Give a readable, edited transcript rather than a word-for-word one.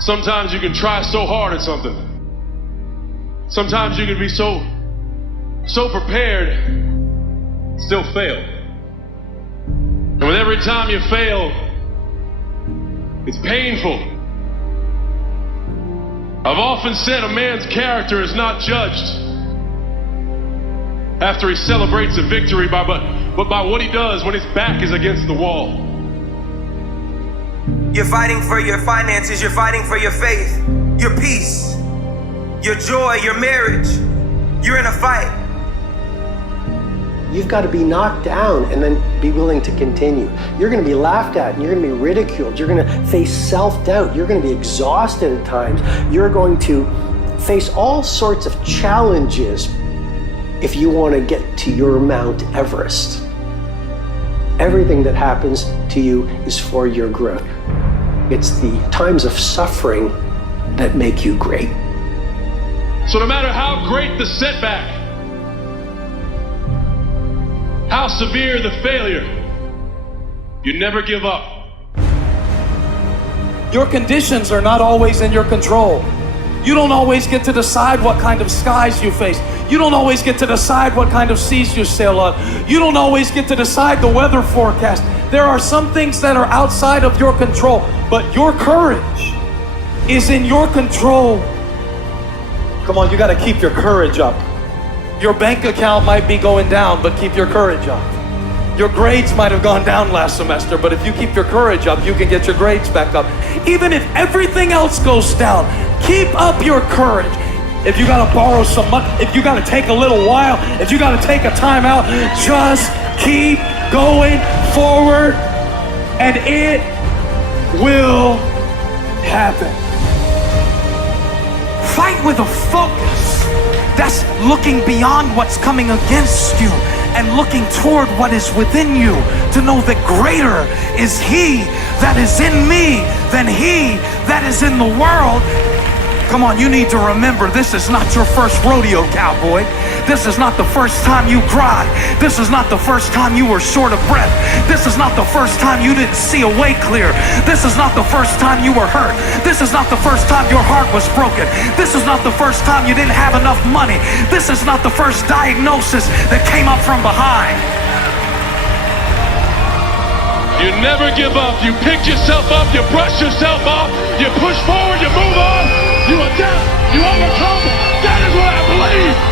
Sometimes you can try so hard at something. Sometimes you can be so prepared, still fail. And with every time you fail, it's painful. I've often said a man's character is not judged after he celebrates a victory but by what he does when his back is against the wall. You're fighting for your finances, you're fighting for your faith, your peace, your joy, your marriage. You're in a fight. You've got to be knocked down and then be willing to continue. You're going to be laughed at and you're going to be ridiculed. You're going to face self-doubt. You're going to be exhausted at times. You're going to face all sorts of challenges if you want to get to your Mount Everest. Everything that happens to you is for your growth. It's the times of suffering that make you great. So no matter how great the setback, how severe the failure, you never give up. Your conditions are not always in your control. You don't always get to decide what kind of skies you face. You don't always get to decide what kind of seas you sail on. You don't always get to decide the weather forecast. There are some things that are outside of your control, but your courage is in your control. Come on, you got to keep your courage up. Your bank account might be going down, but keep your courage up. Your grades might have gone down last semester, but if you keep your courage up, you can get your grades back up. Even if everything else goes down, keep up your courage. If you gotta borrow some money, if you gotta take a little while, if you gotta take a time out, just keep going forward and it will happen. Fight with a focus that's looking beyond what's coming against you and looking toward what is within you, to know that greater is He that is in me than he that is in the world. Come on, you need to remember, this is not your first rodeo, cowboy. This is not the first time you cried. This is not the first time you were short of breath. This is not the first time you didn't see a way clear. This is not the first time you were hurt. This is not the first time your heart was broken. This is not the first time you didn't have enough money. This is not the first diagnosis that came up from behind. You never give up. You pick yourself up, you brush yourself off, you push forward, you move on, you adapt, you overcome. That is what I believe.